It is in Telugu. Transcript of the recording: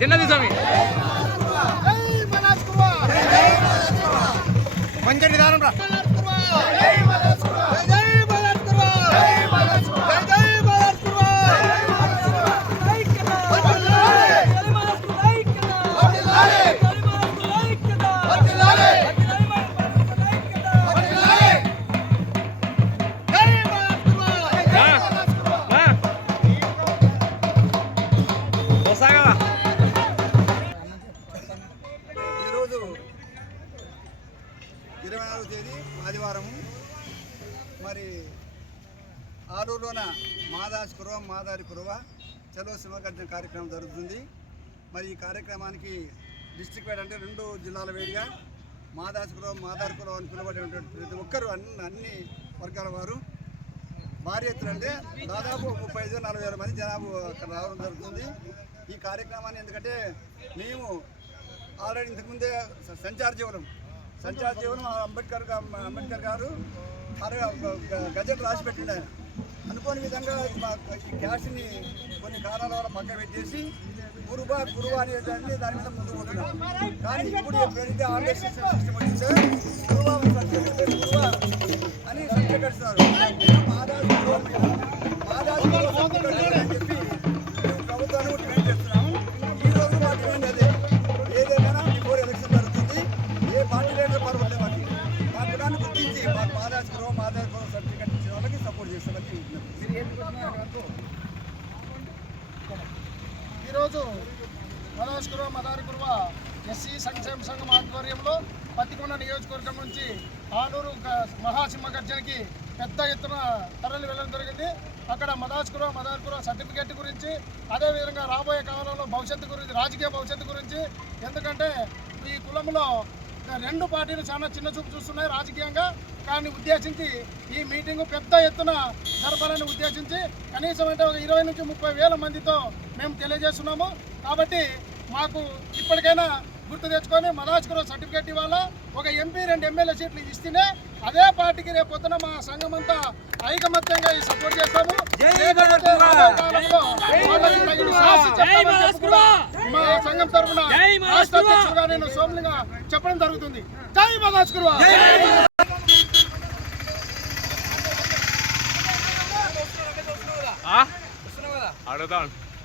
చిన్నది స్వామి మంచి దానం రా రా. ఇరవై నాలుగు తేదీ ఆదివారము. మరి ఆలూరులోన మాదాసి కురవ మాదారి కురవ చలో సింహగర్జన కార్యక్రమం జరుగుతుంది. మరి ఈ కార్యక్రమానికి డిస్ట్రిక్ట్ వైడ్ అంటే రెండు జిల్లాల వేడిగా మాదాసి కురవ మాదారి కురవ అని పిలువబడేటువంటి ప్రతి ఒక్కరు అన్ని అన్ని వర్గాల వారు. భారీ ఎత్తున అంటే దాదాపు ముప్పై ఐదు నలభై వేల మంది జనాభా అక్కడ రావడం జరుగుతుంది. ఈ కార్యక్రమాన్ని ఎందుకంటే మేము ఆల్రెడీ ఇంతకుముందే సంచార జీవనం సంచార జీవనం అంబేద్కర్ అంబేద్కర్ గారు గ- గజెట్ రాసి పెట్టిండు ఆయన అనుకోని విధంగా మా ఈ క్యాష్ని కొన్ని కారణాల వల్ల పక్క పెట్టేసి గురుబా గురువ అనే దాన్ని దాని మీద ముందుకు పోతున్నాం కానీ ఇప్పుడు ఎప్పుడైతే ఆర్డర్ సిస్టమ్ వచ్చిందో గురువా గురువా అని సర్టిఫికేట్ ఇస్తున్నారు మాదాసి పార్టీ లీడర్ పర్వాలేదు మాకు మా కులాన్ని గుర్తించి మాకు మాదాసి గురువ మాదాసి గురువ సర్టిఫికేట్ ఇచ్చిన వాళ్ళకి సపోర్ట్ చేస్తామని ఈరోజు మనోజ్ కురువ మదారి కురువ ఎస్సీ సంక్షేమ సంఘం ఆధ్వర్యంలో పత్తికొండ నియోజకవర్గం నుంచి ఆలూరు మహాసింహగర్జనకి మహాసింహ పెద్ద ఎత్తున తరలి వెళ్ళడం జరిగింది. అక్కడ మదాజ్ కురువ మదార్ సర్టిఫికేట్ గురించి అదేవిధంగా రాబోయే కాలంలో భవిష్యత్తు గురించి రాజకీయ భవిష్యత్తు గురించి ఎందుకంటే ఈ కులంలో రెండు పార్టీలు చాలా చిన్న చూపు చూస్తున్నాయి రాజకీయంగా. కానీ ఉద్దేశించి ఈ మీటింగ్ పెద్ద ఎత్తున జరపాలని ఉద్దేశించి కనీసం అంటే ఒక ఇరవై నుంచి ముప్పై వేల మందితో మేము తెలియజేస్తున్నాము. కాబట్టి మాకు ఇప్పటికైనా గుర్తు తెచ్చుకొని మదాజ్కుర సర్టిఫికేట్ ఇవ్వాలా. ఒక ఎంపీ రెండు ఎమ్మెల్యే సీట్లు ఇస్తేనే అదే పార్టీకి రేపు పొద్దున మా సంఘం అంతా ఐకమత్యంగా ఈ సపోర్ట్ చేస్తాము. మా సంఘం తరఫున రాష్ట్ర నేను సోమలింగా చెప్పడం జరుగుతుంది. జై ఆ? అడుగుతాను